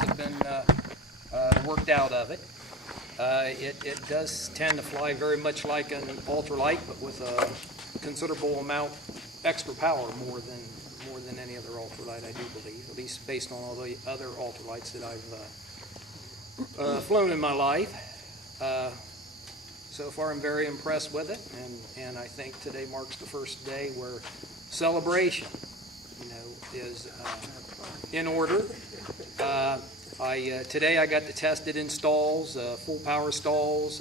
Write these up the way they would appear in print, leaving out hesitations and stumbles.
have been worked out of it. It does tend to fly very much like an ultralight, but with a considerable amount extra power, more than any other ultralight, I do believe, at least based on all the other ultralights that I've flown in my life. So far, I'm very impressed with it, and I think today marks the first day where celebration, is in order. Today I got to test it in stalls, full power stalls,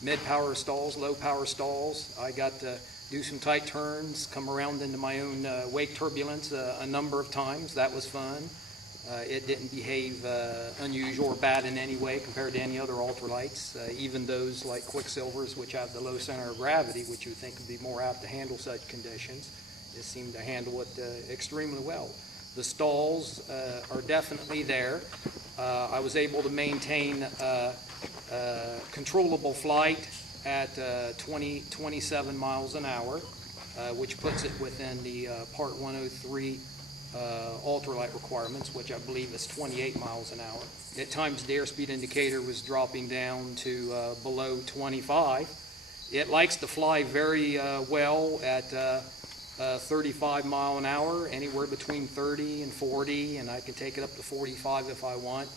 mid power stalls, low power stalls. I got to do some tight turns, come around into my own wake turbulence a number of times. That was fun. It didn't behave unusual or bad in any way compared to any other ultralights, even those like Quicksilvers, which have the low center of gravity, which you would think would be more apt to handle such conditions. It seemed to handle it extremely well. The stalls are definitely there. I was able to maintain controllable flight at 27 miles an hour, which puts it within the Part 103 ultralight requirements, which I believe is 28 miles an hour. At times the airspeed indicator was dropping down to below 25. It likes to fly very well at 35 mile an hour, anywhere between 30 and 40, and I can take it up to 45 if I want.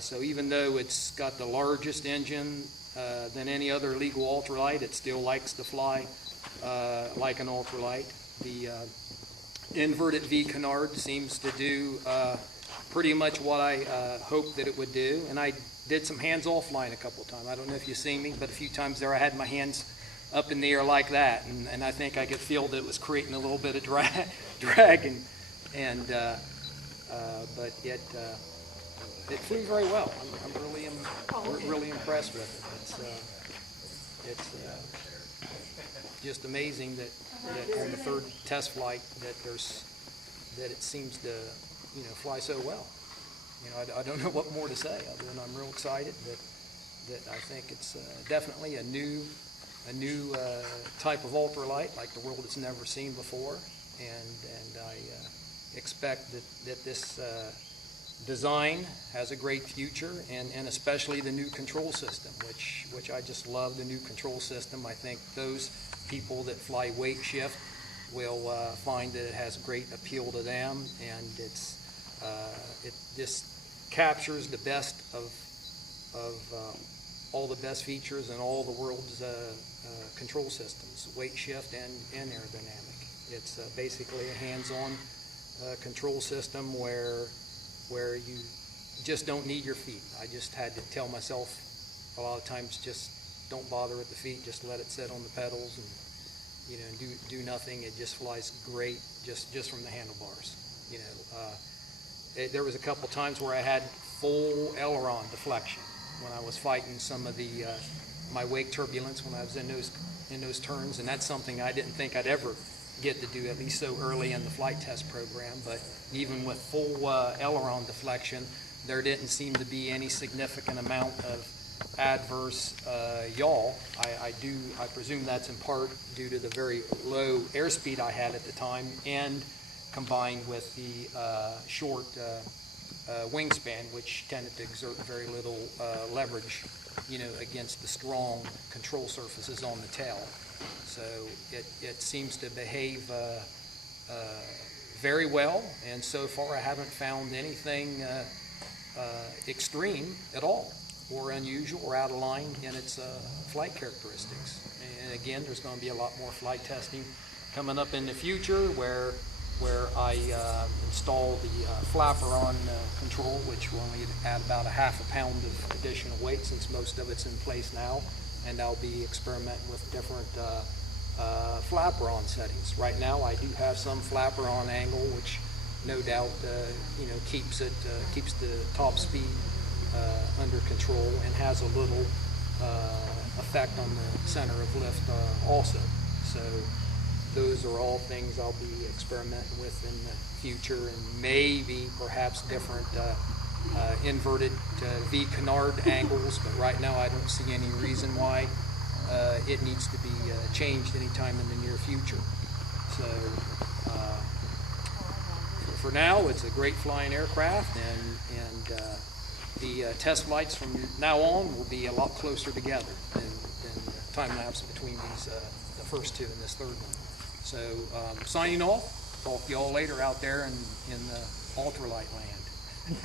So even though it's got the largest engine than any other legal ultralight, it still likes to fly like an ultralight. The inverted V canard seems to do pretty much what I hoped that it would do, and I did some hands-off flying a couple of times. I don't know if you've seen me, but a few times there I had my hands up in the air like that, and I think I could feel that it was creating a little bit of drag, but it flew very well. I'm really impressed with it. It's just amazing that on the third test flight that it seems to fly so well. I don't know what more to say other than I'm real excited that I think it's definitely a new type of ultralight like the world has never seen before, and I expect that this design has a great future, and especially the new control system, which I just love the new control system. I think those people that fly weight shift will find that it has great appeal to them, and it just captures the best of all the best features in all the world's control systems, weight shift and aerodynamic. It's basically a hands-on control system where you just don't need your feet. I just had to tell myself a lot of times, just don't bother with the feet, just let it sit on the pedals and do nothing. It just flies great just from the handlebars. There was a couple times where I had full aileron deflection when I was fighting some of my wake turbulence when I was in those turns, and that's something I didn't think I'd ever get to do, at least so early in the flight test program. But even with full aileron deflection, there didn't seem to be any significant amount of adverse yaw. I presume that's in part due to the very low airspeed I had at the time, and combined with the short wingspan, which tended to exert very little leverage, against the strong control surfaces on the tail. So it seems to behave very well, and so far I haven't found anything extreme at all, or unusual, or out of line in its flight characteristics. And again, there's going to be a lot more flight testing coming up in the future, where I install the flapper-on control, which will only add about a half a pound of additional weight, since most of it's in place now, and I'll be experimenting with different flapper-on settings. Right now I do have some flapper-on angle, which no doubt keeps the top speed under control, and has a little effect on the center of lift also. So those are all things I'll be experimenting with in the future, and maybe perhaps different inverted V canard angles, but right now I don't see any reason why it needs to be changed anytime in the near future. So for now, it's a great flying aircraft, and the test flights from now on will be a lot closer together than the time lapse between these the first two and this third one. So signing off. Talk to you all later out there in the ultralight land.